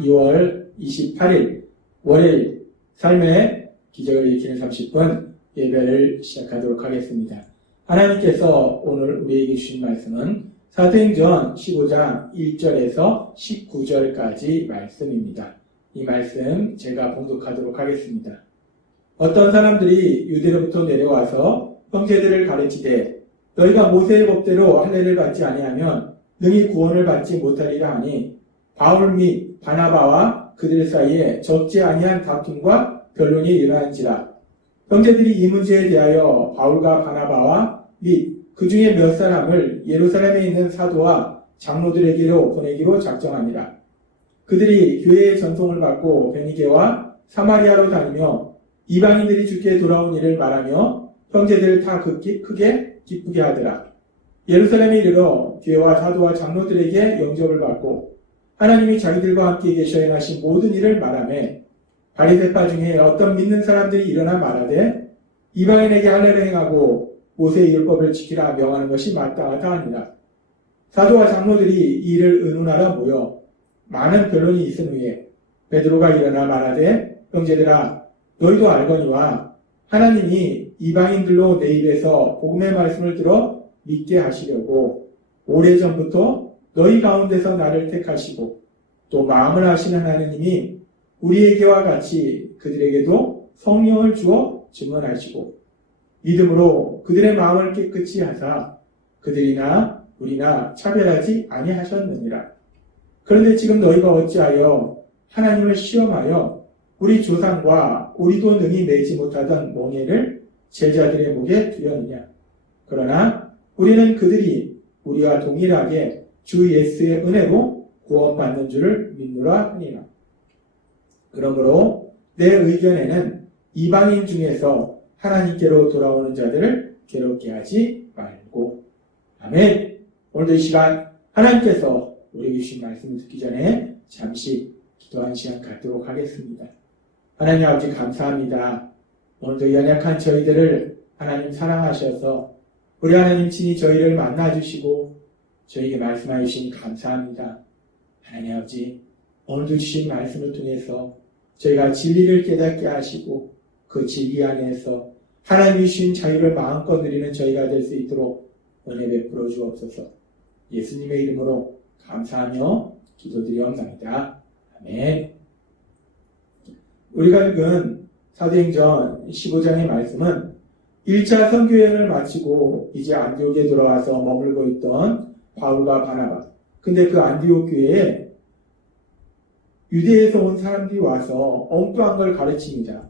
2월 28일 월요일 삶의 기적을 일으키는 30분 예배를 시작하도록 하겠습니다. 하나님께서 오늘 우리에게 주신 말씀은 사도행전 15장 1절에서 19절까지 말씀입니다. 이 말씀 제가 봉독하도록 하겠습니다. 어떤 사람들이 유대로부터 내려와서 형제들을 가르치되 너희가 모세의 법대로 할례를 받지 아니하면 능히 구원을 받지 못하리라 하니 바울 및 바나바와 그들 사이에 적지 아니한 다툼과 변론이 일어난지라. 형제들이 이 문제에 대하여 바울과 바나바와 및 그 중에 몇 사람을 예루살렘에 있는 사도와 장로들에게로 보내기로 작정하니라. 그들이 교회의 전송을 받고 베니게와 사마리아로 다니며 이방인들이 주께 돌아온 일을 말하며 형제들 다 크게 기쁘게 하더라. 예루살렘에 이르러 교회와 사도와 장로들에게 영접을 받고 하나님이 자기들과 함께 계셔 행하신 모든 일을 말하며 바리새파 중에 어떤 믿는 사람들이 일어나 말하되 이방인에게 할례를 행하고 모세의 율법을 지키라 명하는 것이 마땅하다 하니라. 사도와 장로들이 이 일을 의논하러 모여 많은 변론이 있은 후에 베드로가 일어나 말하되 형제들아 너희도 알거니와 하나님이 이방인들로 내 입에서 복음의 말씀을 들어 믿게 하시려고 오래전부터 너희 가운데서 나를 택하시고 또 마음을 아시는 하나님이 우리에게와 같이 그들에게도 성령을 주어 증언하시고 믿음으로 그들의 마음을 깨끗이 하사 그들이나 우리나 차별하지 아니하셨느니라. 그런데 지금 너희가 어찌하여 하나님을 시험하여 우리 조상과 우리도 능히 매지 못하던 멍에를 제자들의 목에 두었느냐. 그러나 우리는 그들이 우리와 동일하게 주 예수의 은혜로 구원받는 줄을 믿노라 하니라. 그러므로 내 의견에는 이방인 중에서 하나님께로 돌아오는 자들을 괴롭게 하지 말고. 아멘. 오늘도 이 시간 하나님께서 우리에게 주신 말씀을 듣기 전에 잠시 기도한 시간 갖도록 하겠습니다. 하나님 아버지 감사합니다. 오늘도 연약한 저희들을 하나님 사랑하셔서 우리 하나님 친히 저희를 만나주시고 저에게 말씀하여 주시니 감사합니다. 하나님 아버지 오늘도 주신 말씀을 통해서 저희가 진리를 깨닫게 하시고 그 진리 안에서 하나님이 주신 자유를 마음껏 누리는 저희가 될 수 있도록 은혜 베풀어 주옵소서. 예수님의 이름으로 감사하며 기도드리옵나이다. 아멘. 우리가 읽은 사도행전 15장의 말씀은 1차 선교여행을 마치고 이제 안디옥에 돌아와서 머물고 있던 바울과 바나바. 근데 그 안디옥 교회에 유대에서 온 사람들이 와서 엉뚱한 걸 가르칩니다.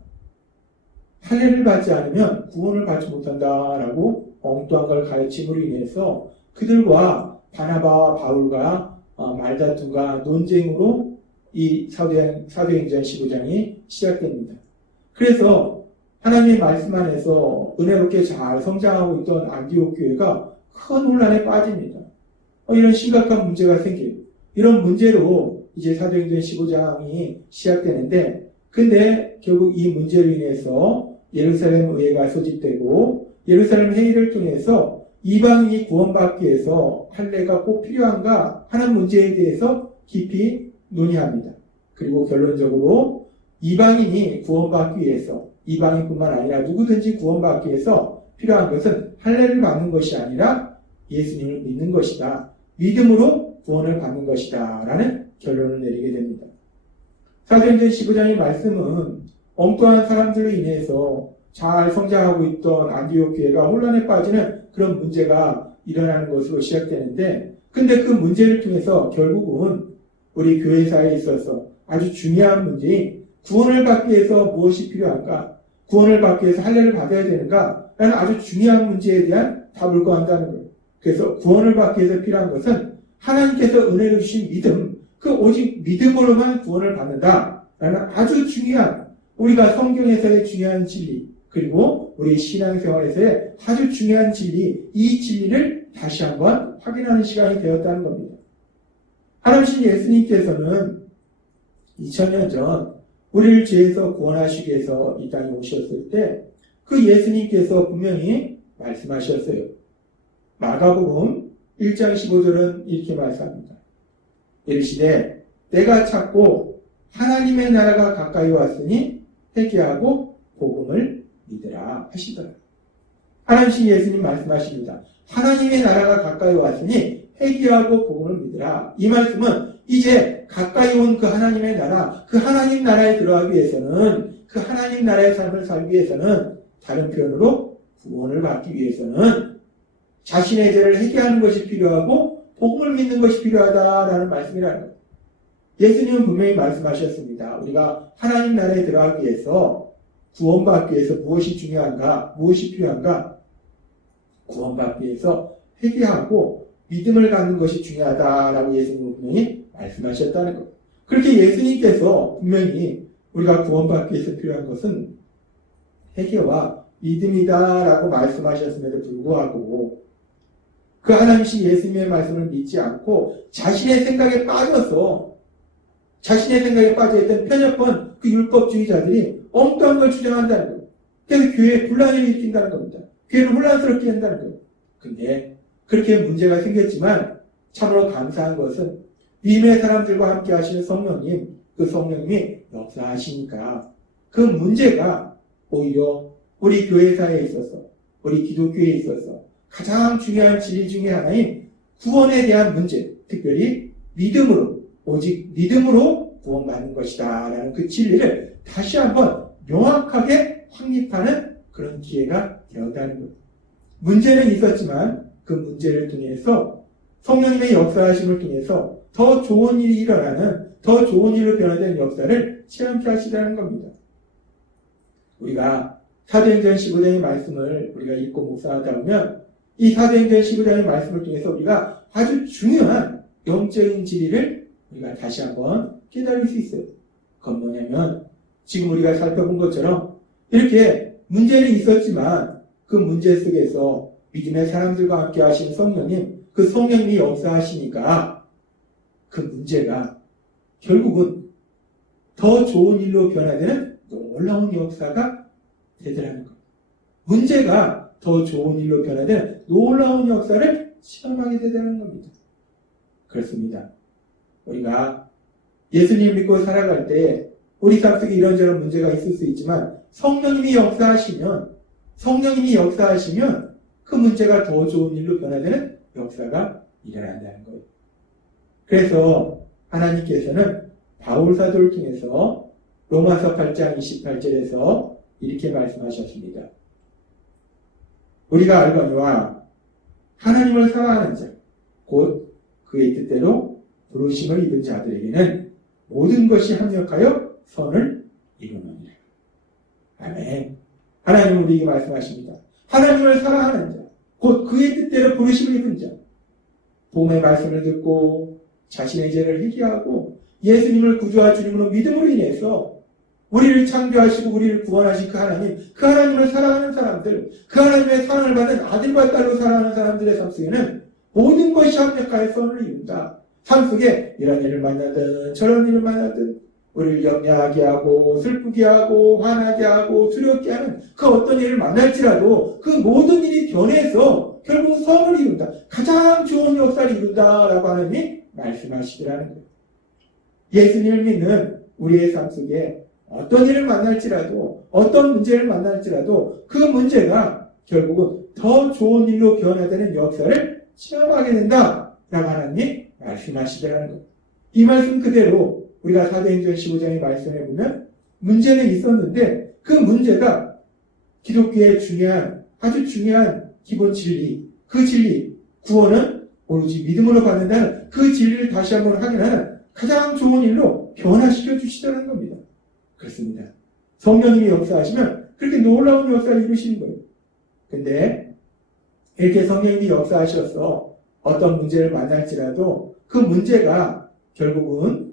할례를 받지 않으면 구원을 받지 못한다라고 엉뚱한 걸 가르침으로 인해서 그들과 바나바와 바울과 말다툼과 논쟁으로 이 사도행전 15장이 시작됩니다. 그래서 하나님의 말씀 안에서 은혜롭게 잘 성장하고 있던 안디옥 교회가 큰 혼란에 빠집니다. 이런 심각한 문제가 생겨요. 이런 문제로 이제 사도행전 15장이 시작되는데 근데 결국 이 문제로 인해서 예루살렘 의회가 소집되고 예루살렘 회의를 통해서 이방인이 구원받기 위해서 할례가 꼭 필요한가 하는 문제에 대해서 깊이 논의합니다. 그리고 결론적으로 이방인이 구원받기 위해서 이방인뿐만 아니라 누구든지 구원받기 위해서 필요한 것은 할례를 받는 것이 아니라 예수님을 믿는 것이다. 믿음으로 구원을 받는 것이다. 라는 결론을 내리게 됩니다. 사도행전 15장의 말씀은 엉뚱한 사람들로 인해서 잘 성장하고 있던 안디옥 교회가 혼란에 빠지는 그런 문제가 일어나는 것으로 시작되는데 근데 그 문제를 통해서 결국은 우리 교회사에 있어서 아주 중요한 문제인 구원을 받기 위해서 무엇이 필요한가? 구원을 받기 위해서 할례를 받아야 되는가? 라는 아주 중요한 문제에 대한 답을 구한다는 거예요. 그래서 구원을 받기 위해서 필요한 것은 하나님께서 은혜를 주신 믿음, 그 오직 믿음으로만 구원을 받는다. 라는 아주 중요한 우리가 성경에서의 중요한 진리 그리고 우리 신앙생활에서의 아주 중요한 진리 이 진리를 다시 한번 확인하는 시간이 되었다는 겁니다. 하나님 예수님께서는 2000년 전 우리를 죄에서 구원하시기 위해서 이 땅에 오셨을 때 그 예수님께서 분명히 말씀하셨어요. 마가복음 1장 15절은 이렇게 말씀합니다. 이르시되 때가 찼고 하나님의 나라가 가까이 왔으니 회개하고 복음을 믿으라 하시더라. 하나님 예수님 말씀하십니다. 하나님의 나라가 가까이 왔으니 회개하고 복음을 믿으라. 이 말씀은 이제 가까이 온 그 하나님의 나라, 그 하나님 나라에 들어가기 위해서는, 그 하나님 나라의 삶을 살기 위해서는, 다른 표현으로 구원을 받기 위해서는 자신의 죄를 회개하는 것이 필요하고 복음을 믿는 것이 필요하다라는 말씀이라는 거예요. 예수님은 분명히 말씀하셨습니다. 우리가 하나님 나라에 들어가기 위해서, 구원받기 위해서 무엇이 중요한가, 무엇이 필요한가? 구원받기 위해서 회개하고 믿음을 갖는 것이 중요하다라고 예수님은 분명히 말씀하셨다는 것. 그렇게 예수님께서 분명히 우리가 구원받기 위해서 필요한 것은 회개와 믿음이다라고 말씀하셨음에도 불구하고 그 하나님이신 예수님의 말씀을 믿지 않고 자신의 생각에 빠져서 자신의 생각에 빠져있던 편협한 그 율법주의자들이 엉뚱한 걸 주장한다는 거예요. 그래서 교회에 분란을 일으킨다는 겁니다. 교회를 혼란스럽게 한다는 거예요. 근데 그렇게 문제가 생겼지만 참으로 감사한 것은 믿음의 사람들과 함께 하시는 성령님, 그 성령님이 역사하시니까 그 문제가 오히려 우리 교회사에 있어서, 우리 기독교에 있어서 가장 중요한 진리 중에 하나인 구원에 대한 문제, 특별히 믿음으로, 오직 믿음으로 구원받는 것이다 라는 그 진리를 다시 한번 명확하게 확립하는 그런 기회가 되었다는 거예요. 문제는 있었지만 그 문제를 통해서 성령님의 역사하심을 통해서 더 좋은 일이 일어나는, 더 좋은 일로 변화되는 역사를 체험케 하시라는 겁니다. 우리가 사도행전 15장의 말씀을 우리가 읽고 묵상하다 보면 이 사도행전 15장의 말씀을 통해서 우리가 아주 중요한 영적인 진리를 우리가 다시 한번 깨달을 수 있어요. 그건 뭐냐면 지금 우리가 살펴본 것처럼 이렇게 문제는 있었지만 그 문제 속에서 믿음의 사람들과 함께 하시는 성령님, 그 성령님이 역사하시니까 그 문제가 결국은 더 좋은 일로 변화되는 놀라운 역사가 되더라는 것. 문제가 더 좋은 일로 변화되는 놀라운 역사를 체험하게 되더라는 겁니다. 그렇습니다. 우리가 예수님 믿고 살아갈 때 우리 삶 속에 이런저런 문제가 있을 수 있지만 성령님이 역사하시면 그 문제가 더 좋은 일로 변화되는 역사가 일어난다는 거예요. 그래서 하나님께서는 바울 사도를 통해서 로마서 8장 28절에서 이렇게 말씀하셨습니다. 우리가 알거니와 하나님을 사랑하는 자, 곧 그의 뜻대로 부르심을 입은 자들에게는 모든 것이 합력하여 선을 이루느니라. 아멘. 하나님은 우리에게 말씀하십니다. 하나님을 사랑하는 자, 곧 그의 뜻대로 부르심을 입은 자, 복음의 말씀을 듣고 자신의 죄를 회개하고 예수님을 구주와 주님으로 믿음으로 인해서 우리를 창조하시고 우리를 구원하신 그 하나님을 사랑하는 사람들, 그 하나님의 사랑을 받은 아들과 딸로 사랑하는 사람들의 삶 속에는 모든 것이 합력하여 선을 이룬다. 삶 속에 이런 일을 만나든 저런 일을 만나든 우리를 염려하게 하고 슬프게 하고 화나게 하고 두렵게 하는 그 어떤 일을 만날지라도 그 모든 일이 변해서 결국 선을 이룬다. 가장 좋은 역사를 이룬다라고 하나님이 말씀하시더라는 거예요. 예수님을 믿는 우리의 삶 속에 어떤 일을 만날지라도 어떤 문제를 만날지라도 그 문제가 결국은 더 좋은 일로 변화되는 역사를 체험하게 된다라고 하나님이 말씀하시더라는 거예요. 이 말씀 그대로 우리가 사도행전 15장의 말씀에 보면 문제는 있었는데 그 문제가 기독교의 아주 중요한 기본 진리, 그 진리, 구원은 오로지 믿음으로 받는다는 그 진리를 다시 한번 확인하는 가장 좋은 일로 변화시켜 주시더라는 겁니다. 그렇습니다. 성령님이 역사하시면 그렇게 놀라운 역사를 이루시는 거예요. 근데 이렇게 성령님이 역사하셔서 어떤 문제를 만날지라도 그 문제가 결국은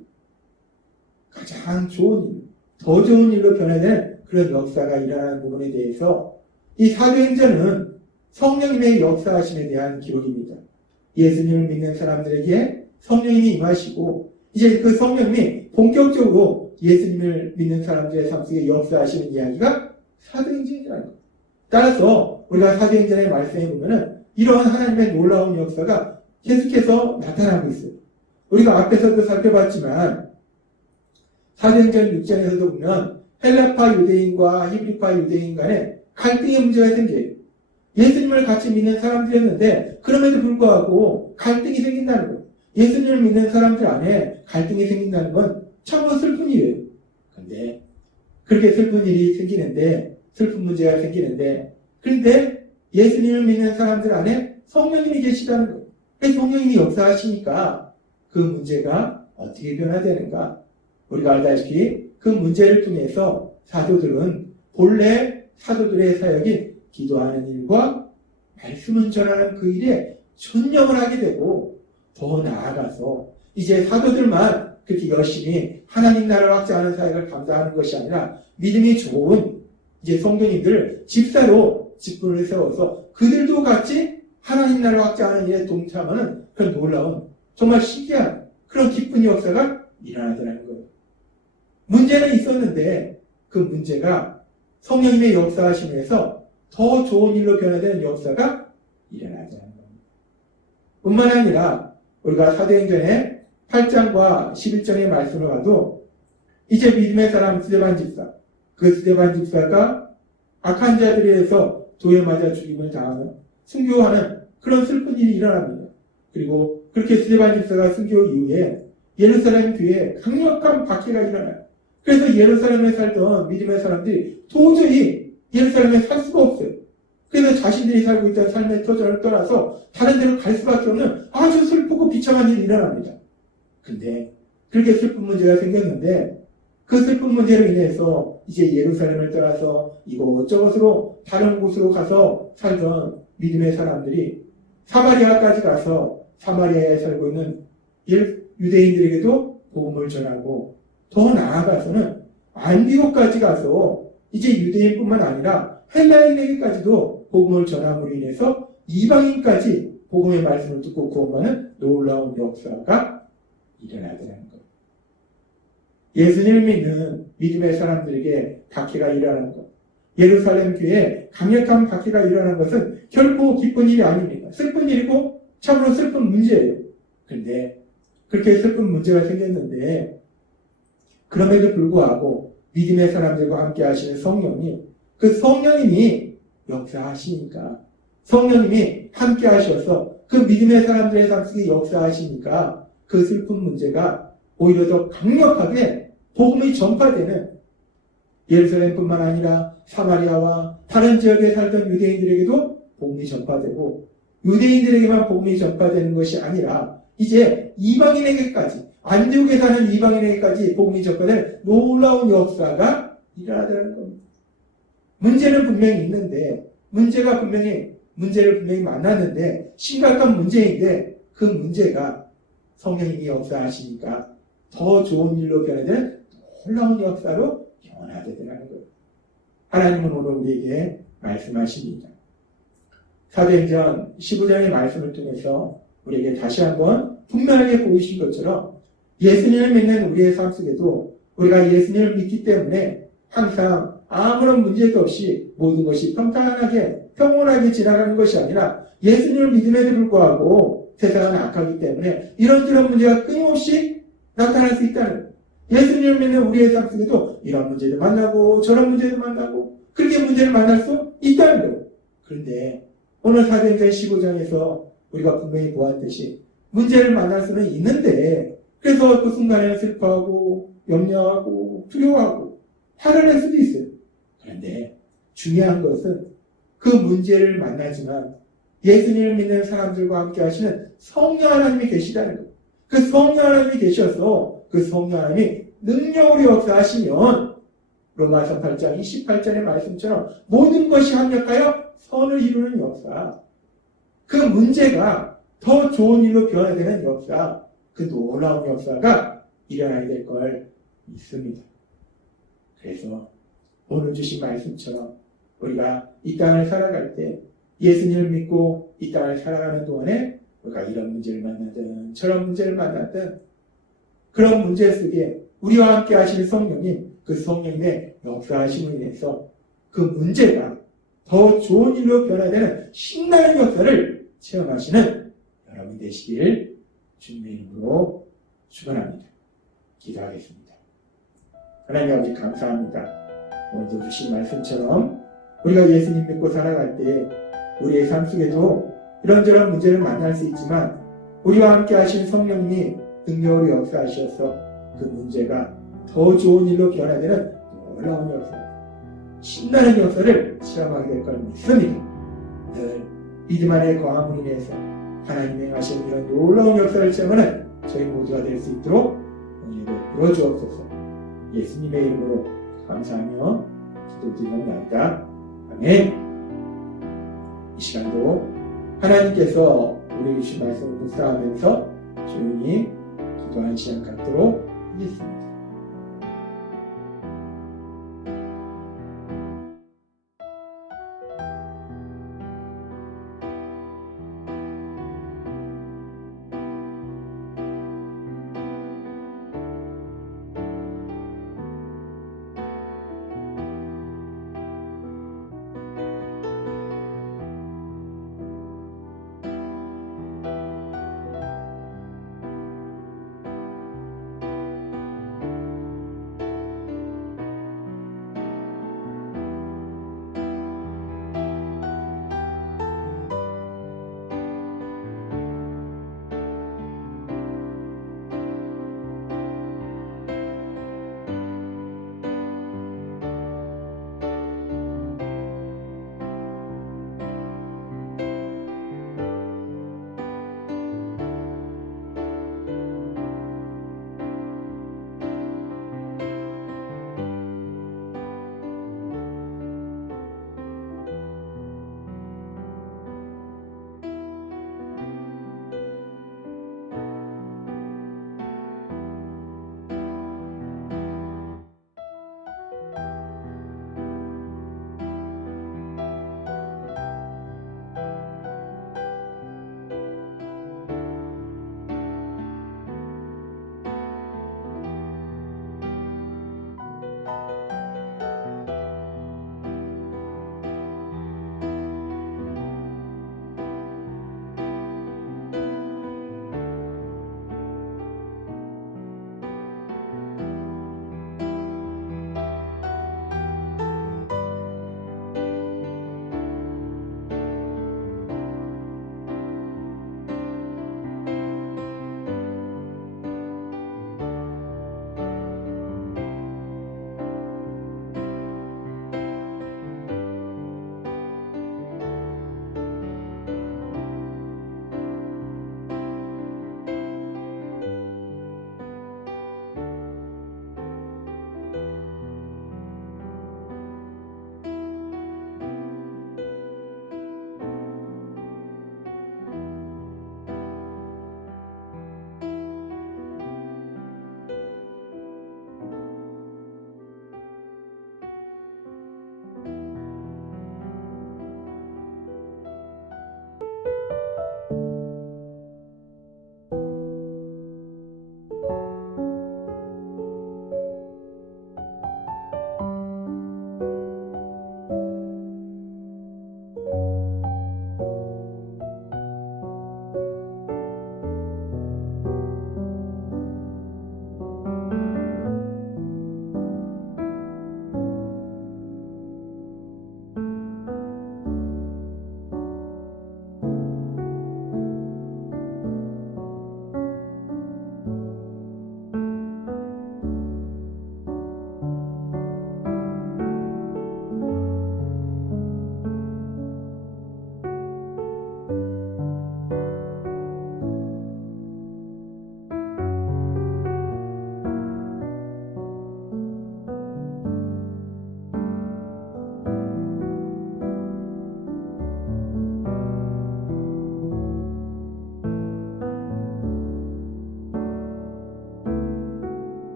가장 좋은 일, 더 좋은 일로 변화되는 그런 역사가 일어나는 부분에 대해서 이 사도행전은 성령님의 역사하심에 대한 기록입니다. 예수님을 믿는 사람들에게 성령님이 임하시고 이제 그 성령님이 본격적으로 예수님을 믿는 사람들의 삶 속에 역사하시는 이야기가 사도행전이라는 거예요. 따라서 우리가 사도행전의 말씀에 보면은 이러한 하나님의 놀라운 역사가 계속해서 나타나고 있어요. 우리가 앞에서도 살펴봤지만 사도행전 6장에서도 보면 헬라파 유대인과 히브리파 유대인 간에 갈등의 문제가 생겨요. 예수님을 같이 믿는 사람들이었는데 그럼에도 불구하고 갈등이 생긴다는 거예요. 예수님을 믿는 사람들 안에 갈등이 생긴다는 건 참으로 슬픈 일이에요. 그런데 그렇게 슬픈 일이 생기는데, 슬픈 문제가 생기는데, 그런데 예수님을 믿는 사람들 안에 성령님이 계시다는 거예요. 그래서 성령님이 역사하시니까 그 문제가 어떻게 변화되는가? 우리가 알다시피 그 문제를 통해서 사도들은 본래 사도들의 사역인 기도하는 일과 말씀을 전하는 그 일에 전념을 하게 되고, 더 나아가서 이제 사도들만 그렇게 열심히 하나님 나라를 확장하는 사역을 감당하는 것이 아니라 믿음이 좋은 이제 성도님들을 집사로 직분을 세워서 그들도 같이 하나님 나라를 확장하는 일에 동참하는 그런 놀라운, 정말 신기한 그런 기쁜 역사가 일어나더라는 거예요. 문제는 있었는데 그 문제가 성령님의 역사하심에서 더 좋은 일로 변화되는 역사가 일어나더라는 겁니다. 뿐만 아니라 우리가 사도행전의 8장과 11장의 말씀을 봐도 이제 믿음의 사람 스데반 집사, 그 스데반 집사가 악한 자들에 의해서 돌에 맞아 죽임을 당하는, 순교하는 그런 슬픈 일이 일어납니다. 그리고 그렇게 스데반 집사가 순교 이후에 예루살렘 교회에 강력한 박해가 일어나요. 그래서 예루살렘에 살던 믿음의 사람들이 도저히 예루살렘에 살 수가 없어요. 그래서 자신들이 살고 있던 삶의 터전을 떠나서 다른 데로 갈 수밖에 없는 아주 슬프고 비참한 일이 일어납니다. 근데 그렇게 슬픈 문제가 생겼는데 그 슬픈 문제로 인해서 이제 예루살렘을 떠나서 이곳저곳으로 다른 곳으로 가서 살던 믿음의 사람들이 사마리아까지 가서 사마리아에 살고 있는 유대인들에게도 복음을 전하고, 더 나아가서는 안디옥까지 가서 이제 유대인뿐만 아니라 헬라인에게까지도 복음을 전함으로 인해서 이방인까지 복음의 말씀을 듣고 구원하는 놀라운 역사가 일어나더라는 거예요. 예수님을 믿는 믿음의 사람들에게 박해가 일어나는 것, 예루살렘 교회에 강력한 박해가 일어나는 것은 결코 기쁜 일이 아닙니다. 슬픈 일이고 참으로 슬픈 문제예요. 그런데 그렇게 슬픈 문제가 생겼는데 그럼에도 불구하고 믿음의 사람들과 함께 하시는 성령님, 그 성령님이 역사하시니까, 성령님이 함께 하셔서 그 믿음의 사람들의 삶 속에 역사하시니까 그 슬픈 문제가 오히려 더 강력하게 복음이 전파되는, 예루살렘뿐만 아니라 사마리아와 다른 지역에 살던 유대인들에게도 복음이 전파되고, 유대인들에게만 복음이 전파되는 것이 아니라 이제 이방인에게까지, 안디옥에 사는 이방인에게까지 복음이 전파되는 놀라운 역사가 일어나는 겁니다. 문제는 분명히 있는데, 문제를 분명히 만났는데, 심각한 문제인데, 그 문제가 성령님이 역사하시니까 더 좋은 일로 변화되는 놀라운 역사로 변화되더라는 거예요. 하나님은 오늘 우리에게 말씀하십니다. 사도행전 15장의 말씀을 통해서 우리에게 다시 한번 분명하게 보이신 것처럼 예수님을 믿는 우리의 삶 속에도 우리가 예수님을 믿기 때문에 항상 아무런 문제도 없이 모든 것이 평탄하게 평온하게 지나가는 것이 아니라 예수님을 믿음에도 불구하고 세상은 악하기 때문에 이런저런 문제가 끊임없이 나타날 수 있다는 거예요. 예수님을 믿는 우리의 삶 속에도 이런 문제도 만나고 저런 문제도 만나고 그렇게 문제를 만날 수 있다는 거예요. 그런데 오늘 사도행전 15장에서 우리가 분명히 보았듯이 문제를 만날 수는 있는데, 그래서 그 순간에는 슬퍼하고 염려하고 두려워하고 화를 낼 수도 있어요. 그런데 중요한 것은 그 문제를 만나지만 예수님을 믿는 사람들과 함께 하시는 성령 하나님이 계시다는 거예요. 그 성령 하나님이 계셔서 그 성령 하나님이 능력으로 역사하시면 로마서 8장 28절의 말씀처럼 모든 것이 합력하여 선을 이루는 역사, 그 문제가 더 좋은 일로 변화되는 역사, 그 놀라운 역사가 일어나게 될 걸 믿습니다. 그래서 오늘 주신 말씀처럼 우리가 이 땅을 살아갈 때 예수님을 믿고 이 땅을 살아가는 동안에 우리가 이런 문제를 만나든 저런 문제를 만나든 그런 문제 속에 우리와 함께 하실 성령님, 그 성령님의 역사하심을 인해서 그 문제가 더 좋은 일로 변화되는 신나는 역사를 체험하시는 여러분 되시길 주님의 이름으로 축원합니다. 기도하겠습니다. 하나님 아버지 감사합니다. 오늘도 주신 말씀처럼 우리가 예수님 믿고 살아갈 때 우리의 삶 속에도 이런저런 문제를 만날 수 있지만 우리와 함께 하신 성령님이 능력으로 역사하셔서 그 문제가 더 좋은 일로 변화되는 놀라운 역사, 신나는 역사를 체험하게 될 걸 믿습니다. 늘 믿음 안에 거함으로 인해서 하나님의 하신 이런 놀라운 역사를 체험하는 저희 모두가 될 수 있도록 오늘도 이루어주옵소서. 예수님의 이름으로 감사하며 기도드리옵나이다. 아멘. 이 시간도 하나님께서 우리 주신 말씀을 묵상하면서 조용히 기도하는 시간 갖도록 하겠습니다.